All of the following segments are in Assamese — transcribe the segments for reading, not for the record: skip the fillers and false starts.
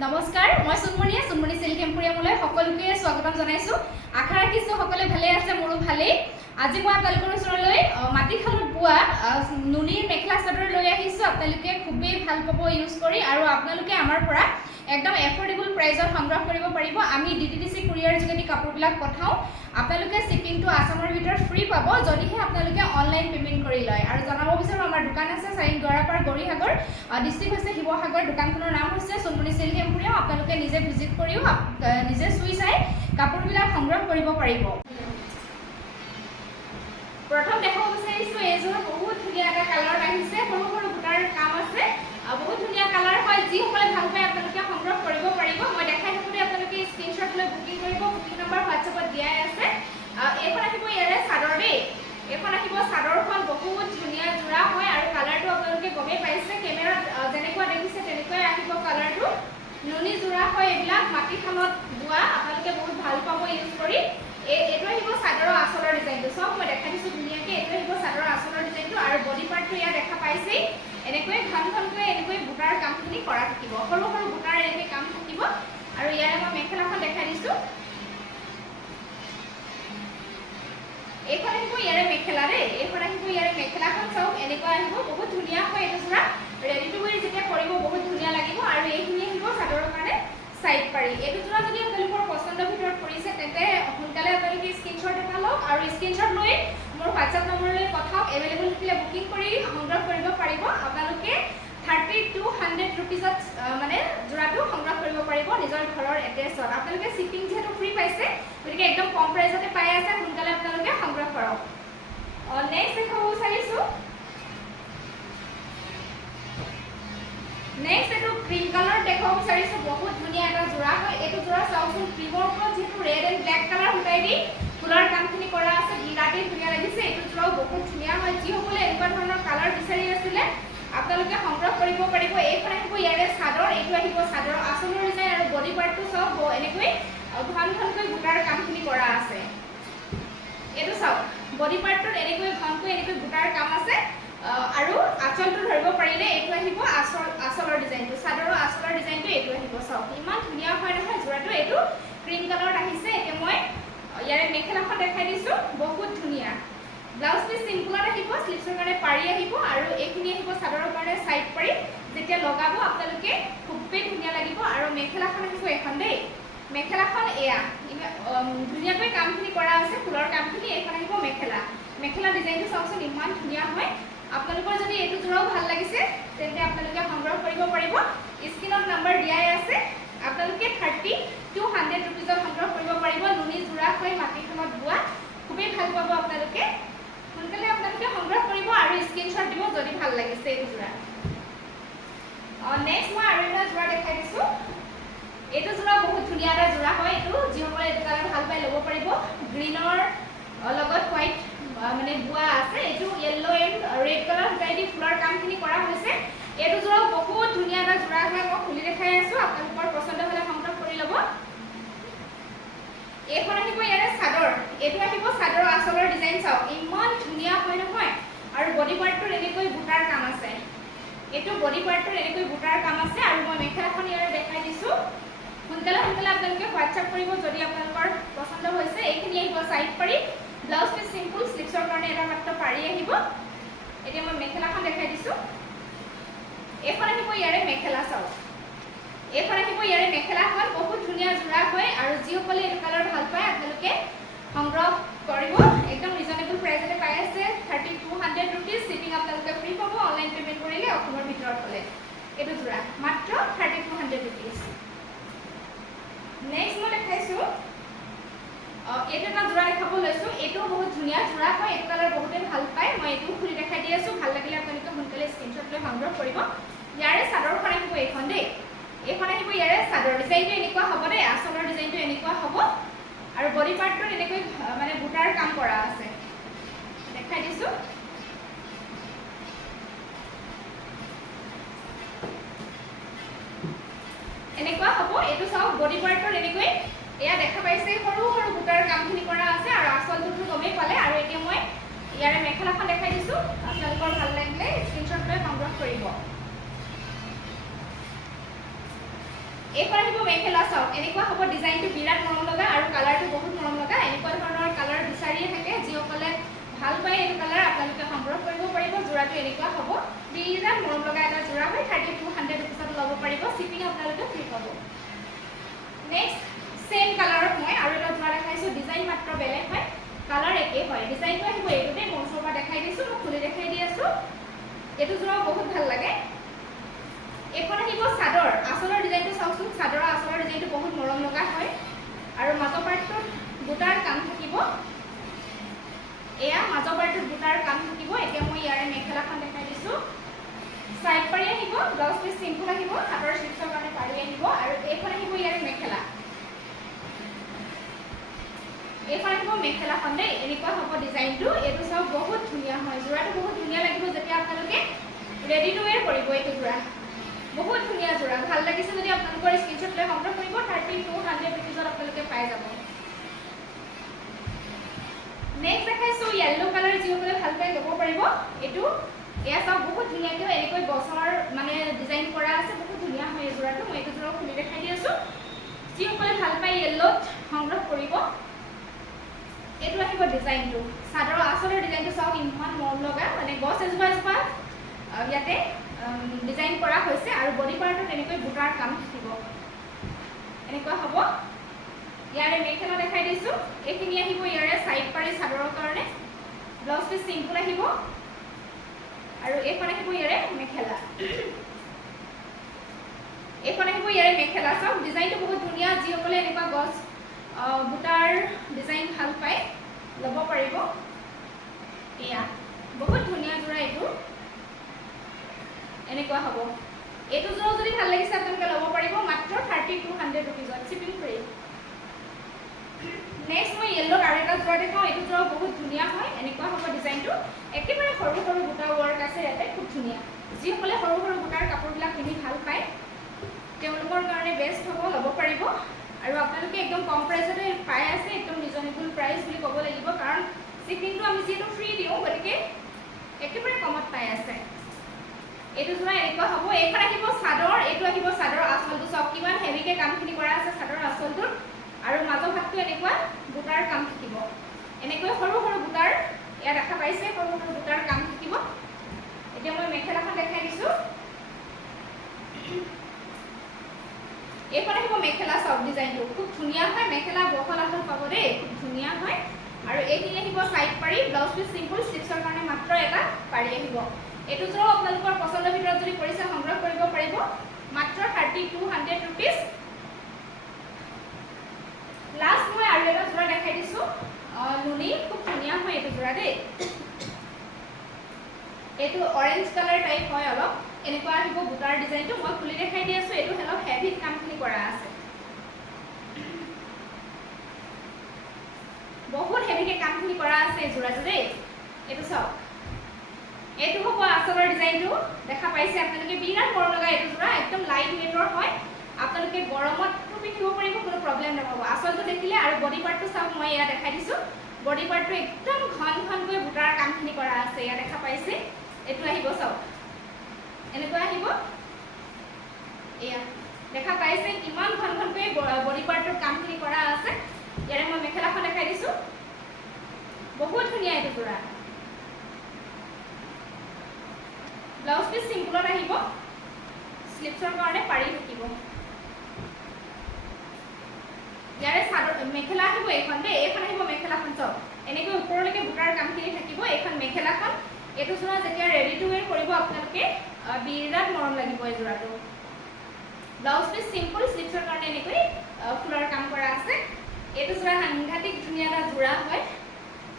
নমস্কাৰ, মই সুনমণি চিল্ক এম্পোৰিয়ামলৈ সকলোকে স্বাগতম জনাইছো। আশা ৰাখিছো সকলোৱে ভালে আছে, মোৰো ভালেই। আজি মই আপোনালোকৰ ওচৰলৈ মাটিশালত বোৱা নুনিৰ মেখেলা চাদৰ লৈ আহিছো। আপোনালোকে খুবেই ভাল পাব ইউজ কৰি, আৰু আপোনালোকে আমাৰ পৰা একদম এফৰ্ডেবল প্ৰাইজত সংগ্ৰহ কৰিব পাৰিব। আমি DTDC কুৰিয়াৰ যোগেদি কাপোৰবিলাক পঠাওঁ। আপোনালোকে শিপিংটো আসামৰ ভিতৰত ফ্ৰী পাব যদিহে আপোনালোকে অনলাইন পেমেণ্ট কৰি লয়। আৰু জনাব বিচাৰোঁ, আমাৰ দোকান আছে চাৰিআলি দুৱাৰাপাৰ গৌৰীসাগৰ, ডিষ্ট্ৰিক্ট হৈছে শিৱসাগৰ। দোকানখনৰ নাম হৈছে সুনমণি চিল্ক এম্পোৰিয়াম। আপোনালোকে নিজে ভিজিট কৰিও নিজে চুই চাই কাপোৰবিলাক সংগ্ৰহ কৰিব পাৰিব। প্ৰথম দেখাব বিচাৰিছোঁ, এইযোৰ বহুত ধুনীয়া এটা কালাৰত আহিছে, সৰু সৰু বুটাৰ কাম আছে, বহুত ধুনীয়া কালাৰ হয়। যিসকলে ভাল পায় আপোনালোকে সংগ্ৰহ কৰিব পাৰিব। মই দেখাই থাকোঁতে আপোনালোকে স্ক্ৰীনশ্বট লৈ বুকিং কৰিব। বুকিং নম্বৰ হোৱাটছএপত দিয়াই আছে। এইখন আহিব ইয়াৰে চাদৰ দেই। এইখন আহিব চাদৰখন, বহুত ধুনীয়া যোৰা হয়, আৰু কালাৰটো আপোনালোকে গমেই পাইছে, কেমেৰাত যেনেকুৱা দেখিছে তেনেকুৱাই আহিব কালাৰটো। নুনি যোৰা হয়, এইবিলাক মাটিশালত বোৱা। আপোনালোকে বহুত ভাল পাব ইউজ কৰি। এইটো আহিব চাদৰৰ আঁচলৰ ডিজাইনটো। চব মই দেখাই দিছোঁ ধুনীয়াকৈ। এইটো আহিব চাদৰৰ আঁচলৰ ডিজাইনটো, আৰু বডি পাৰ্টটো ইয়াত দেখা পাইছেই। এনেকৈ ঘনকৈ এনেকৈ বুটাৰ কামখিনি কৰা থাকিব, সৰু সৰু বুটাৰ এনেকৈ কাম থাকিব। আৰু ইয়াৰে মই মেখেলাখন দেখাই দিছোঁ। এইখন আহিব ইয়াৰে মেখেলা দেই। এইখন আহিব ইয়াৰে মেখেলাখন। চাওক এনেকুৱা আহিব, বহুত ধুনীয়া হয়। এইটো যোৰা ৰেডি টু ৱেৰ যেতিয়া কৰিব বহুত ধুনীয়া লাগিব। আৰু এইখিনি আহিব চাদৰৰ কাৰণে চাইড পাৰি। এইটো যোৰা যদি আপোনালোকৰ পচন্দৰ ভিতৰত পৰিছে তেন্তে সোনকালে আপোনালোকে স্ক্ৰীনশ্বট এটা লওক, আৰু স্ক্ৰীনশ্বট লৈ মোৰ হোৱাটছএপ নম্বৰলৈ পঠাওক। এভেইলেবল থাকিলে বুকিং কৰি সংগ্ৰহ কৰিব পাৰিব। আপোনালোকে 3200 ৰুপিজত মানে যোৰাটো সংগ্ৰহ কৰিব পাৰিব নিজৰ ঘৰৰ এড্ৰেছত। আপোনালোকে শ্বিপিং যিহেতু ফ্ৰী পাইছে, গতিকে একদম কম প্ৰাইজতে পাই আছে। সোনকালে আপোনালোকে সংগ্ৰহ কৰক। নেক্সট দেখাব বিচাৰিছোঁ, নেক্সট এইটো ক্ৰীম কালাৰ দেখাব বিচাৰিছোঁ। বহুত ধুনীয়া এটা যোৰা হয়। এইটো যোৰা চাওকচোন, ক্ৰীমৰ ওপৰত যিহেতু ৰেড এণ্ড ব্লেক কালাৰ সূতাই দি ফুলৰ কামখিনি কৰা আছে, বিৰাটেই ধুনীয়া লাগিছে। এইটো যোৰাও বহুত ধুনীয়া হয়। যিসকলে এনেকুৱা ধৰণৰ কালাৰ বিচাৰি আছিলে আপোনালোকে সংগ্ৰহ কৰিব পাৰিব। এইখন আহিব ইয়াৰে চাদৰ। এইটো আহিব চাদৰৰ আঁচলৰ ডিজাইন, আৰু বডি পাৰ্টটো চব এনেকৈ ঘনকৈ বুটাৰ কামখিনি কৰা আছে। এইটো চাওক, বডি পাৰ্টটোত এনেকৈ ঘনকৈ এনেকৈ বুটাৰ কাম আছে, আৰু আঁচলটো ধৰিব পাৰিলে এইটো আহিব আঁচলৰ ডিজাইনটো, চাদৰৰ আঁচলৰ ডিজাইনটো এইটো আহিব। চাওক ইমান ধুনীয়া হয় নহয় যোৰাটো। এইটো ক্ৰীম কালাৰত আহিছে। এতিয়া মই ইয়াৰে মেখেলাখন দেখাই দিছোঁ, বহুত ধুনীয়া। ব্লাউজ পিচ চিম্পুলত আহিব, স্লিভছৰ কাৰণে পাৰি আহিব, আৰু এইখিনি আহিব চাদৰৰ কাৰণে চাইড পাৰি। যেতিয়া লগাব আপোনালোকে খুবেই ধুনীয়া লাগিব। আৰু মেখেলাখন আহিব এখন দেই। মেখেলাখন এয়া ধুনীয়াকৈ কামখিনি কৰা আছে, ফুলৰ কামখিনি। এইখন আহিব মেখেলা। মেখেলা ডিজাইনটো চাওকচোন, ইমান ধুনীয়া হয়। আপোনালোকৰ যদি এইটো যোৰাও ভাল লাগিছে তেন্তে আপোনালোকে সংগ্ৰহ কৰিব পাৰিব। স্ক্ৰীনত নম্বৰ দিয়াই আছে। আপোনালোকে 3200 ৰুপিজত সংগ্ৰহ কৰিব পাৰিব। নুনি যোৰা হয়, মাটিশালত বোৱা, খুবেই ভাল পাব আপোনালোকে। সোনকালে আপোনালোকে সংগ্ৰহ কৰিব আৰু স্ক্ৰীনশ্বট দিব যদি ভাল লাগিছে এইটো যোৰা। নেক্সট মই আৰু এটা যোৰা দেখাই দিছোঁ। এইটো যোৰা বহুত ধুনীয়া এটা যোৰা হয়। এইটো যিসকলে এইটো কালাৰ ভাল পাই ল'ব পাৰিব। গ্ৰীণৰ লগত হোৱাইট মানে বোৱা আছে। এইটো য়েল্ল' এণ্ড ৰেড কালাৰ সূতাই দি ফুলৰ কামখিনি কৰা হৈছে। এইটো যোৰাও বহুত ধুনীয়া এটা যোৰা হয়। মই খুলি দেখাই আছোঁ, আপোনালোকৰ পচন্দ হ'লে সংগ্ৰহ কৰি ল'ব। এইখন আহিব ইয়াৰে চাদৰ। এইটো আহিব চাদৰৰ আঁচলৰ ডিজাইন। চাওক ইমান ধুনীয়া হয় নহয়। আৰু বডি পাৰ্টটোত এনেকৈ বুটাৰ কাম আছে। এইটো বডি পাৰ্টটোত এনেকৈ বুটাৰ কাম আছে। আৰু মই মেখেলাখন ইয়াৰে দেখাই দিছোঁ। সোনকালে আপোনালোকে হোৱাটছএপ কৰিব যদি আপোনালোকৰ পচন্দ হৈছে। এইখিনি আহিব চাইড পাৰি, ব্লাউজ পিচ চিম্পুল, স্লিভছৰ কাৰণে এটা মাত্ৰ পাৰি আহিব। এতিয়া মই মেখেলাখন দেখাই দিছোঁ। এইখন আহিব ইয়াৰে মেখেলা। চাওক এইখন আহিব ইয়াৰে মেখেলাখন, বহুত ধুনীয়া যোৰা হয়। আৰু যিসকলে এইটো কালাৰ ভাল পায় আপোনালোকে সংগ্ৰহ কৰিব। একদম ৰিজনেবল প্ৰাইজতে পাই আছে, 3200 ৰুপিজ। শ্বিপিং আপোনালোকে ফ্ৰী পাব অনলাইন পে'মেণ্ট কৰিলে, অসমৰ ভিতৰত হ'লে। এইটো যোৰা মাত্ৰ 3200 ৰুপিজ। নেক্সট মই দেখাইছোঁ, এইটো এটা যোৰা দেখাব লৈছোঁ। এইটো বহুত ধুনীয়া যোৰা হয়। এইটো কালাৰ বহুতে ভাল পায়। মই এইটো খুলি দেখাই দি আছোঁ। ভাল লাগিলে আপোনালোকে সোনকালে স্ক্ৰীনশ্বট লৈ সংগ্ৰহ কৰিব। ইয়াৰে চাদৰখন আহিব এইখন দেই। এইখন আহিব ইয়াৰে চাদৰ। ডিজাইনটো এনেকুৱা হ'ব দেই, আঁচলৰ ডিজাইনটো এনেকুৱা হ'ব, আৰু বডি পাৰ্টটোত এনেকৈ মানে বুটাৰ কাম কৰা আছে। দেখাই দিছোঁ। এনেকুৱা হ'ব। এইটো চাওক, বডি পাৰ্টটোত এনেকৈ এয়া দেখা পাইছে, সৰু সৰু বুটাৰ কামখিনি কৰা আছে, আৰু আঁচলটোতো গমেই পালে। আৰু এতিয়া মই ইয়াৰে মেখেলাখন দেখাই দিছোঁ। আপোনালোকৰ ভাল লাগিলে স্ক্ৰীনশ্বট লৈ সংগ্ৰহ কৰিব। এইখন আহিব মেখেলা চাওক এনেকুৱা হ'ব ডিজাইনটো বিৰাট মৰম লগা আৰু কালাৰটো বহুত মৰম লগা এনেকুৱা ধৰণৰ কালাৰ বিচাৰিয়ে থাকে যিসকলে ভাল পায় এইটো কালাৰ আপোনালোকে সংগ্ৰহ কৰিব পাৰিব যোৰাটো এনেকুৱা হ'ব বিৰাট মৰম লগা এটা যোৰা হয় 3200 ৰুপিছত ল'ব পাৰিব শিপিং আপোনালোকে ফ্ৰী পাব নেক্সট সেম কালাৰত মই আৰু এটা যোৰা দেখাইছো ডিজাইন মাত্ৰ বেলেগ হয় কালাৰ একে হয় ডিজাইনটো আহিব এইটোতে মোৰ ওচৰৰ দেখাই দিছো মই খুলি দেখাই দি আছো এইটো যোৰা বহুত ভাল লাগে এখন আহিব চাদৰ আসলৰ ডিজাইনটো চাওকচোন চাদৰৰ আসলৰ ডিজাইনটো বহুত মৰম লগা হয় আৰু মাজৰ পাৰ্টটোত বুটাৰ কাম থাকিব এয়া মাজৰ পাৰ্টটোত বুটাৰ কাম থাকিব এতিয়া মই ইয়াৰে মেখেলাখন দেখাই দিছো সাইড পাৰি আহিব ব্লাউজ পিস সিম্পল আহিব হাতৰ স্লিভছৰ কাৰণে পাৰি আহিব আৰু এইখন আহিব ইয়াৰে মেখেলা এইখন আহিব মেখেলাখন দেই এনেকুৱা হ'ব ডিজাইনটো এইটো সব বহুত ধুনীয়া হয় যোৰাটো বহুত ধুনীয়া লাগিব যেতিয়া আপোনালোকে ৰেডি টু ওয়্যাৰ কৰিব এইটো যোৰা বহুত ধুনীয়া যোৰা ভাল লাগিছে যদি আপোনালোকৰ স্ক্ৰিনশ্বট লৈ সংগ্ৰহ কৰিব 3200 ৰুপিছত আপোনালোকে পাই যাব নেক্সট দেখাইছো ইয়েলো কালাৰ যিসকলে ভাল পায় ল'ব পাৰিব এইটো এয়া সব বহুত ধুনীয়াকৈ এনেকৈ গছৰ মানে ডিজাইন কৰা আছে বহুত ধুনীয়া হয় এই যোৰাটো মই এইটো যোৰা খুলি দেখাই দি আছো যিসকলে ভাল পায় ইয়েলোত সংগ্ৰহ কৰিব এইটো আহিব ডিজাইনটো চাদৰৰ আসলৰ ডিজাইনটো চাওক ইমান মৰম লগা মানে গছ এজোপা ইয়াতে ডিজাইন কৰা হৈছে আৰু বডি পাৰ্টত এনেকৈ বুটাৰ কাম থাকিব এনেকুৱা হ'ব ইয়াৰে মেখেলা দেখাই দিছো এইখিনি আহিব ইয়াৰে সাইড পাৰি চাদৰৰ কাৰণে ব্লাউজ পিস সিম্পল আহিব আৰু এইখন আহিব ইয়াৰে মেখেলা এইখন আহিব ইয়াৰে মেখেলা চাওক ডিজাইনটো বহুত ধুনীয়া যিসকলে এনেকুৱা গছ বুটাৰ ডিজাইন ভাল পায় ল'ব পাৰিব এয়া বহুত ধুনীয়া যোৰা এইটো এনেকুৱা হ'ব এইটো যোৰা যদি ভাল লাগিছে আপোনালোকে ল'ব পাৰিব মাত্ৰ 3200 ৰুপিছত শিপিং ফ্ৰী নেক্সট মই ইয়েলো আৰু এটা যোৰা দেখাওঁ এইটো যোৰা বহুত ধুনীয়া হয় এনেকুৱা হ'ব ডিজাইনটো একেবাৰে সৰু সৰু বুটা ৱৰ্ক আছে ইয়াতে খুব ধুনীয়া যিসকলে সৰু সৰু বুটাৰ কাপোৰবিলাক পিন্ধি ভাল পায় তেওঁলোকৰ কাৰণে বেষ্ট হ'ব ল'ব পাৰিব আৰু আপোনালোকে একদম কম প্ৰাইসতে পাই আছে একদম ৰিজনেবল প্ৰাইস বুলি ক'ব লাগিব কাৰণ শিপিংটো আমি যেটো ফ্ৰী দিওঁ গতিকে একেবাৰে কমত পাই আছে এইটো যোৰা এনেকুৱা হ'ব এইখন আহিব চাদৰ এইটো আহিব চাদৰ আসলটো সব কিমান হেভিকে কামখিনি কৰা আছে চাদৰ আসলটোত আৰু মাজৰ ভাগটো এনেকুৱা বুটাৰ কাম থাকিব এনেকৈ সৰু সৰু বুটাৰ ইয়া দেখা পাইছে সৰু সৰু বুটাৰ কাম থাকিব এতিয়া মই মেখেলাখন দেখাই দিছো এইখন আহিব মেখেলা সব ডিজাইনটো খুব ধুনীয়া হয় মেখেলা বহল আহল পাব দেই খুব ধুনীয়া হয় আৰু এইখিনি আহিব সাইড পাৰি ব্লাউজ পিস সিম্পল স্লিভছৰ কাৰণে মাত্ৰ এটা পাৰি আহিব এইটো যোৰা আপোনালোকৰ পছন্দৰ ভিতৰত যদি পৰিছে সংগ্ৰহ কৰিব পাৰিব মাত্ৰ 3200 ৰুপিস লাষ্ট মই আৰু এটা যোৰা দেখাই দিছো নুনি খুব ধুনীয়া হয় এইটো যোৰা দেই এইটো অৰেঞ্জ কালাৰ টাইপ হয় অলপ এনেকুৱা আহিব বুটাৰ ডিজাইনটো মই খুলি দেখাই দি আছো এইটো হেলক হেভি কামখিনি কৰা আছে বহুত হেভিকে কামখিনি কৰা আছে এই যোৰাটো দেই এইটো চাওক এইটো হ'ব আসলৰ ডিজাইনটো দেখা পাইছে আপোনালোকে বিৰাট মৰম লগা এইটো যোৰা একদম লাইট ৱেটৰ হয় আপোনালোকে গৰমতো পিন্ধিব পাৰিব কোনো প্ৰব্লেম নাপাব আসলটো দেখিলে আৰু বডি পাৰ্টটো চাওক মই এয়া দেখাই দিছো বডি পাৰ্টটো একদম ঘনকৈ বুটাৰ কামখিনি কৰা আছে এয়া দেখা পাইছে এইটো আহিব চাওক এনেকুৱা আহিব এয়া দেখা পাইছে কিমান ঘনকৈ বডি পাৰ্টৰ কামখিনি কৰা আছে ইয়াৰে মই মেখেলাখন দেখাই দিছো বহুত ধুনীয়া এইটো যোৰা ব্লাউজ পিস সিম্পলত আহিব স্লিভছৰ কাৰণে পাৰি থাকিব ইয়াৰে চাদৰ মেখেলা আহিব এইখন দেই এইখন আহিব মেখেলাখন চাওক এনেকৈ ওপৰলৈকে বুটাৰ কামখিনি থাকিব এইখন মেখেলাখন এইটো যোৰা যেতিয়া ৰেডি টু ওয়্যাৰ কৰিব আপোনালোকে বিৰাট মৰম লাগিব এই যোৰাটো ব্লাউজ পিস সিম্পল স্লিভছৰ কাৰণে এনেকৈ ফুলৰ কাম কৰা আছে এইটো যোৰা সাংঘাতিক ধুনীয়া এটা যোৰা হয়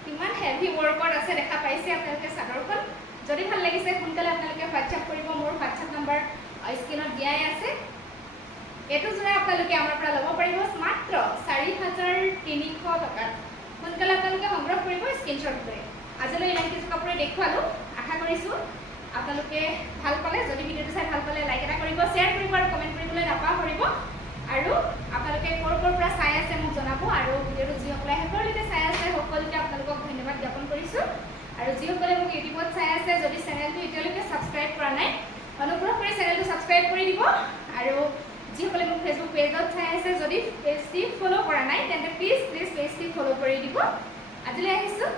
কিমান হেভি ৱৰ্কত আছে দেখা পাইছে আপোনালোকে চাদৰখন যদি ভাল লাগিছে সোনকালে আপোনালোকে হোৱাটছআপ কৰিব মোৰ হোৱাটছআপ নম্বৰ স্ক্ৰীনত দিয়াই আছে এইটো যোৰা আপোনালোকে আমাৰ পৰা ল'ব পাৰিব মাত্ৰ 4300 টকাত সোনকালে আপোনালোকে সংগ্ৰহ কৰিব স্ক্ৰীনশ্বট লৈ আজিলৈ ইমান কিছু কাপোৰে দেখুৱালো আশা কৰিছো আপোনালোকে ভাল পালে যদি ভিডিঅ'টো চাই ভাল পালে লাইক এটা কৰিব শ্বেয়াৰ কৰিব আৰু কমেণ্ট কৰিবলৈ নাপাহৰিব আৰু আপোনালোকে ক'ৰ পৰা চাই আছে মোক জনাব আৰু ভিডিঅ'টো যিসকলে শেষলৈকে চাই আছে সকলোকে আপোনালোকক ধন্যবাদ জ্ঞাপন কৰিছো আৰু যিসকলে মোক ইউটিউবত চাই আছে যদি চেনেলটো এতিয়ালৈকে সাবস্ক্ৰাইব কৰা নাই অনুগ্ৰহ কৰি চেনেলটো সাবস্ক্ৰাইব কৰি দিব আৰু যিসকলে মোক ফেচবুক পেজত চাই আছে যদি পেজটি ফলো কৰা নাই তেন্তে প্লিজ পেজটি ফলো কৰি দিব আজিলৈ আহিছোঁ